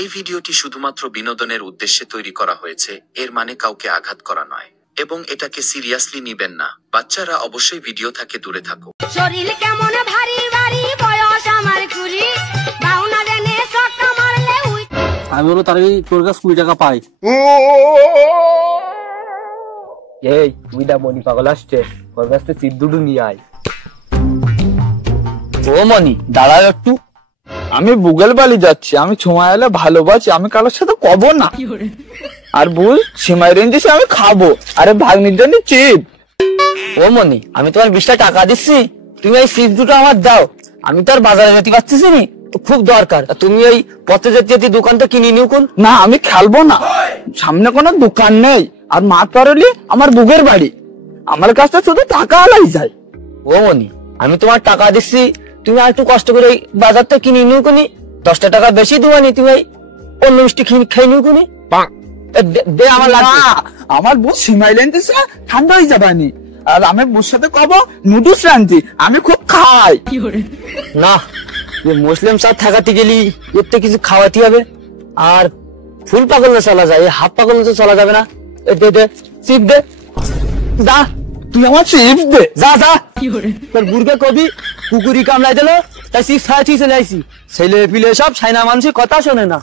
এই ভিডিওটি শুধুমাত্র বিনোদনের উদ্দেশ্যে তৈরি করা হয়েছে, এর মানে কাউকে আঘাত করা নয়, এবং এটাকে সিরিয়াসলি নিবেন না। বাচ্চারা অবশ্যই ভিডিও থেকে দূরে থাকো। শরীর কেমন ভারী ভারী, বয়স আমার কুড়ি, বাউনা দেনে সক্কা মারলে আমি বলো তার তোর কাছে 20 টাকা পাই। এই তুই দা মনি পাগল আসছে, ওর কাছে সিদ্ধুডু নিয়ে আয়। ও মনি দাঁড়াও একটু, আমি বুগেল বালি যাচ্ছি, আমি সময় এলে ভালোবাসি, আমি কারোর সাথে কব না। আর বুঝ সীমাই রেঞ্জে আমি খাবো, আরে ভাগ্নির জন্য চিপ। ও মনি আমি তোমার 20 টাকা দিচ্ছি, তুমি এই চিপ দুটো আমার দাও, আমি তো আর বাজারে যেতে পারছি নি, খুব দরকার। তুমি এই পথে যেতে দোকানটা কিনে নিও কোন। না আমি খেলবো না, সামনে কোনো দোকান নেই, আর মাঠ পারলি আমার বুগের বাড়ি, আমার কাছে শুধু টাকা আলাই যায়। ও মনি আমি তোমার টাকা দিচ্ছি, তুমি আর একটু কষ্ট করে বাজারটা কিনে নিও কোনি, 10 টাকা বেশি দিবানি, তুমি অন্য মিষ্টি খেয়ে নিও কোনি। দে আমার লাগবে, আমার বউ সিমাই লেনতেছে, ঠান্ডা হয়ে যাবানি। আর আমি বউর সাথে কব নুডলস রাঁধছি, আমি খুব খাই না। মুসলিম সাথ থাকাতে গেলি এতে কিছু খাওয়াতে হবে, আর ফুল পাগল চলা যায়, হাফ পাগল তো চলা যাবে না। দে দে চিপ দে, যা তুই আমার চিপস দে, যা যা। তোর বুড়কে কবি কুকুরি কামড়াই দিল, তাই চিপস খাওয়াচ্ছি চলে আইসি। ছেলে পিলে সব সাইনা মানুষের কথা শোনে না।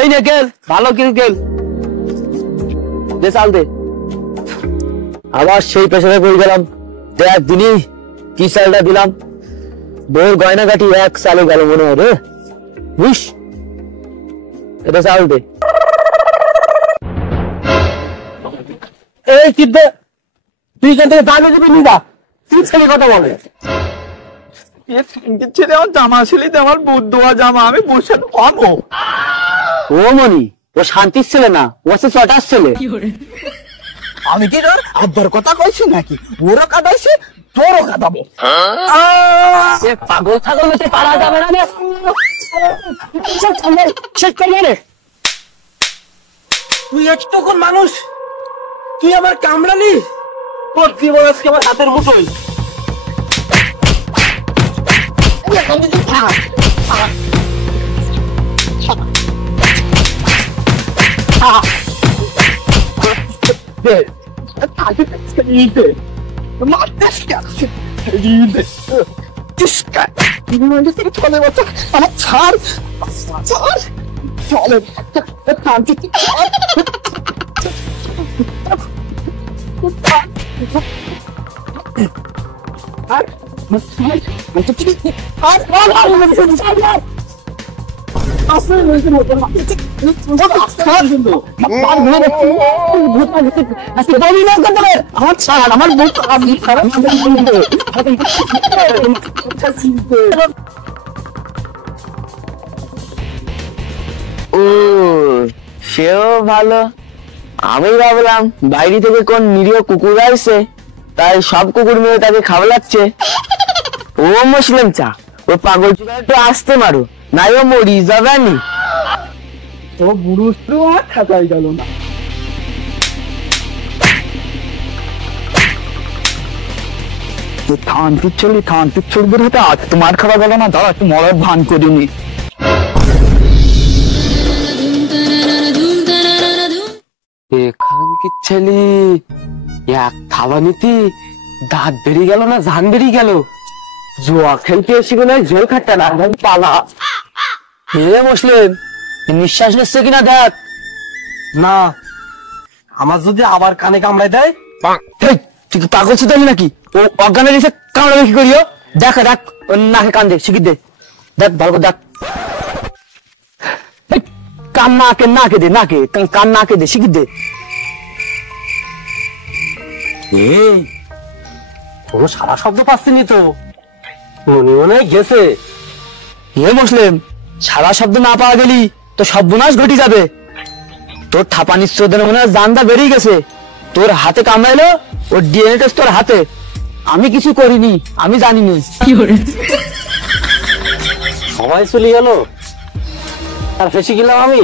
এই নে গেল ভালো কিন্তু গেল, দে চাল দে। আবার সেই পেছনে পড়ে গেলাম, দেখ দিনই কি চালটা দিলাম, বউর গয়না কাটি এক চালে গেল মনে হয় রে। বুঝ এটা চাল দে। এই চিপ দে, তুই এখান থেকে জানে দিবি নি, যা চিপ ছেলে কথা বলে। ছেলে আমার জামা ছেলে, আমার বুধ দোয়া জামা, আমি বসে পাবো। ও মনি ও শান্তির ছেলে না, ও হচ্ছে চটার ছেলে। আমি কি তোর আব্বার কথা কইছি নাকি? ওরও কাটাইছে, তোরও কাটাবো। পাগল ছাগল হতে পারা যাবে না রে, তুই একটুকুন মানুষ, তুই আমার কামড়ালি, তোর জীবন আজকে আমার হাতের মুঠোয়। আমার ছাড় চলে আমার ছাড়, আমার ও সেও ভালো। আমি ভাবলাম বাইরে থেকে কোন নিরীহ কুকুর আসছে, তাই সব কুকুর মেরে তাকে খাওয়ালাচ্ছে। ও মুসলিম চা, ও পাগল চুরা একটু আসতে মারো, নাই ও মরি যাবানি। ও বুড়ো আর থাকাই গেল না। থান পিচ্ছলিদের হাতে আজ তোমার খাওয়া গেল না, দাঁড়া একটু মরার ভান করিনি। এখানকার ছেলে এক খাওয়া নীতি, দাঁত বেরিয়ে গেল না জান বেরিয়ে গেল, জোয়া খেলতে এসে গেলে জল খাটটা না পালা। হে মুসলিম নিঃশ্বাস নিচ্ছে কিনা দেখ। না আমার যদি আবার কানে কামড়ায় দেয়। তুই কি পাগল ছিল নাকি? ও অজ্ঞানে দিচ্ছে, কামড়াবে কি করিও? দেখ দেখ ওর নাকে কান দে, শিখির দে, দেখ ভালো করে দেখ। কান নাকে দে, কান নাকে দে, শিখির দে। কোনো সারা শব্দ পাচ্ছিনি তো, মনে মনে গেছে। হে মুসলিম সারা শব্দ না পাওয়া গেলি তো সর্বনাশ ঘটে যাবে। তোর থাপানির চোদনে মনে হয় জানটা বেরিয়ে গেছে, তোর হাতে কামড়াইলো, ওর ডিএনএ টেস্ট তোর হাতে। আমি কিছু করিনি, আমি জানিনি। সবাই চলে গেল আর ফেসে গেলাম আমি।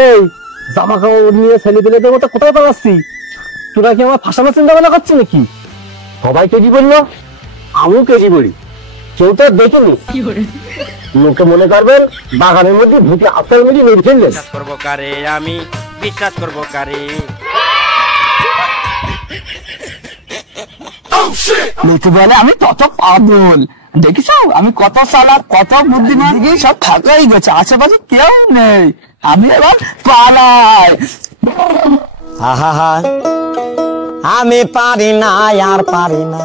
এই জামা কাপড় নিয়ে ছেলে পেলেদের মতো কোথায় পালাচ্ছি? তোরা কি আমার ফাঁসানোর চিন্তা ভাবনা করছিস নাকি? সবাই কেজি বললো, আমিও কেজি বলি। কেউ তো দেখেনি, লোকে মনে করবেন বাগানের মধ্যে ভূতে আপনার মধ্যে মেরে ফেললেন। বিশ্বাস করবো কারে, আমি বিশ্বাস করবো কারে? লোকে বলে আমি তত পাগল, দেখিস আমি কত চালাক, কত বুদ্ধিমান, সব ফাঁকাই গেছে, আশেপাশে কেউ নেই, আমি এবার পালাই। আহা, আমি পারি না, আর পারি না।